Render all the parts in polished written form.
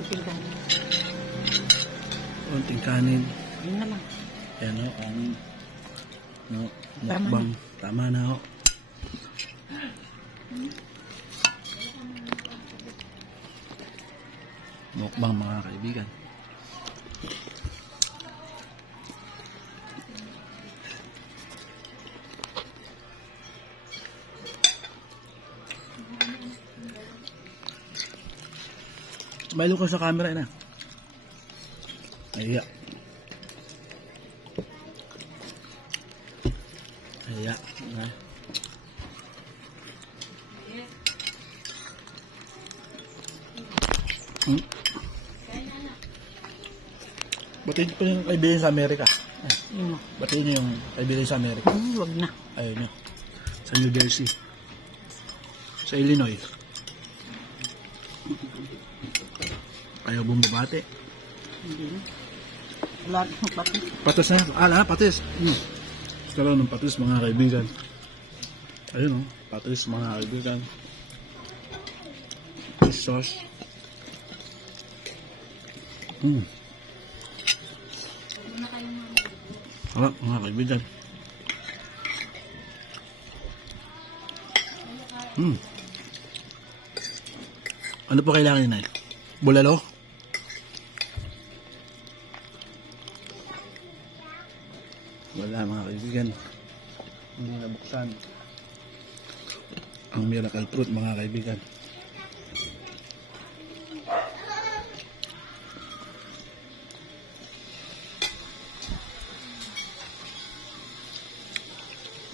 Kunting kanin. Konting kanin. Yun na lang. Yan o, ang no, Tama mukbang. Tama na o. Mukbang mga kaibigan. May ka sa camera na. Ayan. Ayan. Batiin ko yung kaibigan sa Amerika. Batiin niyo yung kaibigan sa Amerika. Wag na. Ayun yun. Sa New Jersey. Sa Illinois. Ayaw bumabate. Hindi na. Wala ng patis. Patis na. Patis. Karoon ng patis mga kaibigan. Ayun o. Patis mga kaibigan. Fish sauce. Harap mga kaibigan. Ano po kailangan nyo na? Bulalo? Wala mga kaibigan. Hindi nabuksan. Ang miracle fruit mga kaibigan.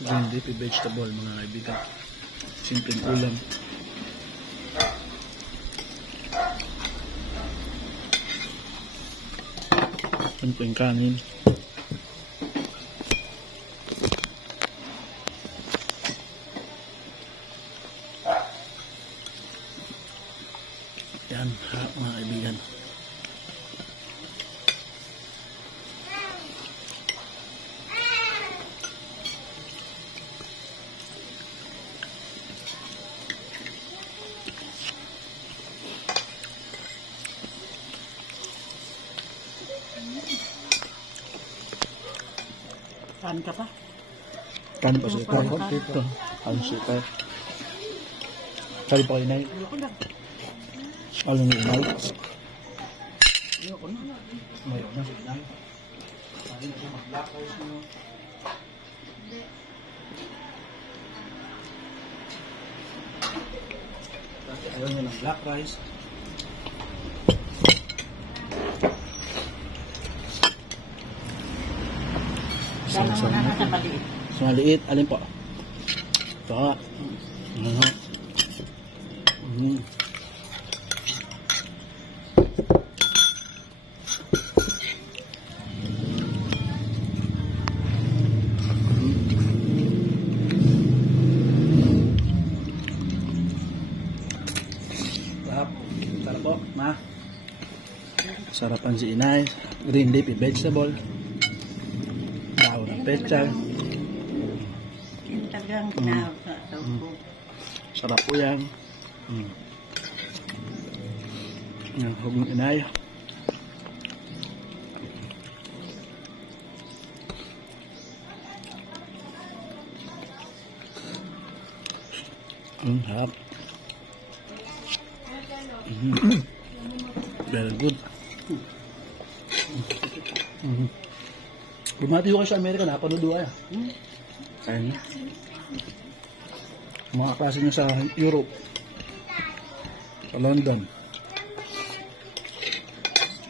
Green leafy vegetable mga kaibigan. Simpleng ulam. Simpleng kanin. Yan, harap mga kaibigan. Kain ka pa? Kanin pa sila. Ito. Kanin sila. Kali pa kayo na yun. Ayoko lang. Alam niyo inay? Ayoko na. Mayroon na sa inay. Kanin na siya mag-black rice nyo. Ayaw nyo ng black rice. Sana mo na sa maliit. Sa maliit, alin po? Ito. Sarap po, ma. Sarapan si inay. Green leafy vegetable. Daon ng pechay. Yung talagang kinahawag sa tawag ko. Sarap po yan. Yan, huwag ng inay. Harap. Very good. Bumati ko kayo sa Amerika, napanood ko kayo. Ayun na. Mga klase nyo sa Europe. Sa London.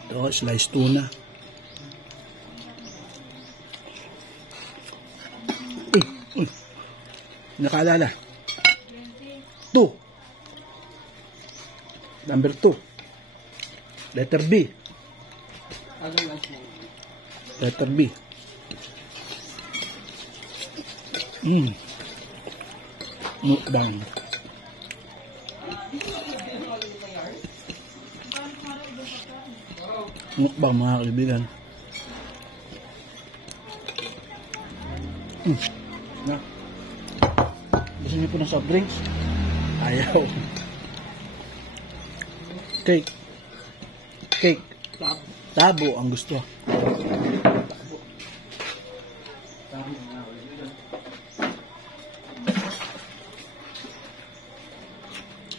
Ito, sliced tuna. Uy! Nakaalala. 2. Number 2. Letter B. Letter B. Mukbang. Mukbang mga kaibigan. Na. Gusto niyo po ng soft drinks? Ayaw. Cake. Cake. Tabo. Tabo ang gusto.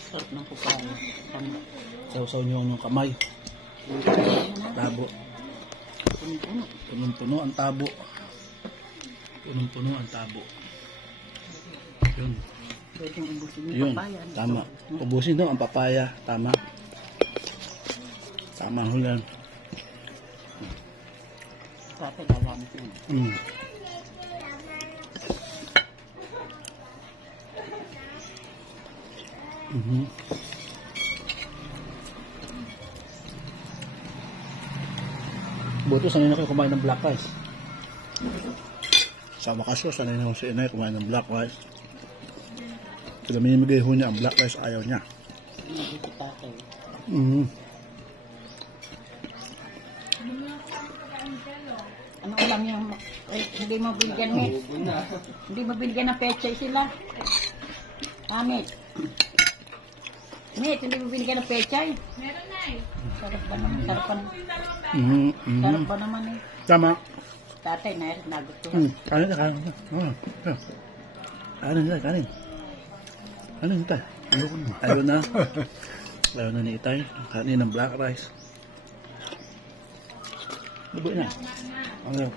Sarap ng papaya. Tama. Sausaw niyo ang kamay. Tabo. Puno-puno. Punong-puno ang tabo. Punong-puno ang tabo. Yun. Pwedeng ubusin yung Yun. papaya. Tama. Ubusin daw ang papaya. Tama. Tama ho yan. Sabi gagamit yun. Mm. Mhm. Buto, sanay na kayo kumain ng black rice. Sa wakas ko, sanay na ako si Inay kumain ng black rice. Sila minimigay ho niya ang black rice, ayaw niya. Hindi ko tatay. Mhm. Ano lang yung hindi mo bigyan ni. Hindi mo bigyan ng pechay sila. Amit. Net, hindi mo bigyan ng pechay. Meron na eh. Sarap ba naman? Sarap pa naman. Mhm. Mhm. Sarap ba naman eh. Tama. Tatay na rin nagustuhan. Kanin na, kanin na. Kanin na, kanin. Kanin na. Ayaw na. Ayaw na ni Itay. Kanin ng black rice. Lubo na. Ayaw.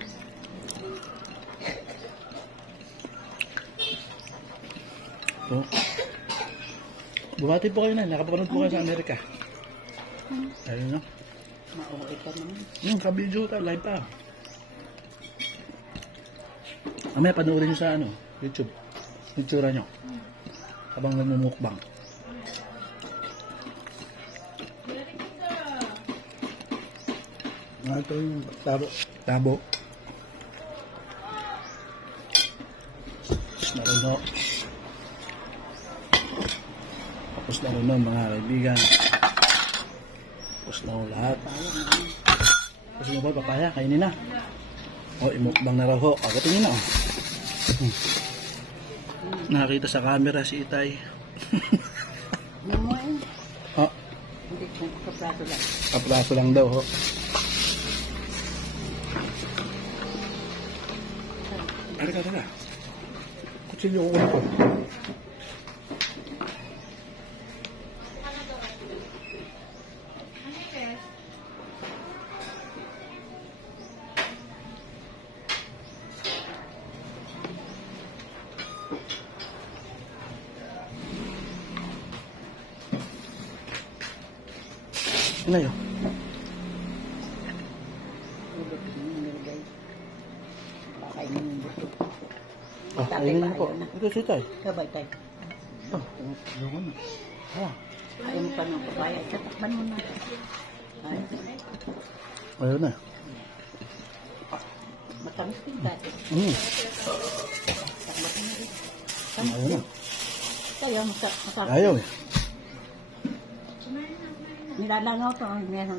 Ito. Bumati po kayo na. Nakapapanood po kayo sa Amerika. Ayun na. Mauwi ka naman. Yung kabidyo tayo. Live pa. Mamaya panoorin nyo sa YouTube. Itsura nyo. Habang nagmumukbang. Ito yung tabo. Tabo. Tapos na rin ho. Tapos na rin ho mga kaibigan. Tapos na ho lahat. Tapos nyo ba papaya? Kainin na. O, imukbang na raw ho. Agatin nyo na. Nakita sa camera si Itay. Hindi mo eh. Ha? Hindi ko kaplato lang. Kaplato lang daw ho. Halika, halika. Kutsilyo ko ko. Ano yun? Ulot mo nilagay. Kakainin yung buto. Ah, ayun na po. Ito si Itay. Kabay tayo. Ah, ayun na. Ah, Ayaw mo pa ng papaya. Tatakban mo na. Ay, ayun na. matamis din dati. Takbat mo na rin. Ayun na. Kaya masarap. Ayaw eh. Nilalangaw to. Meron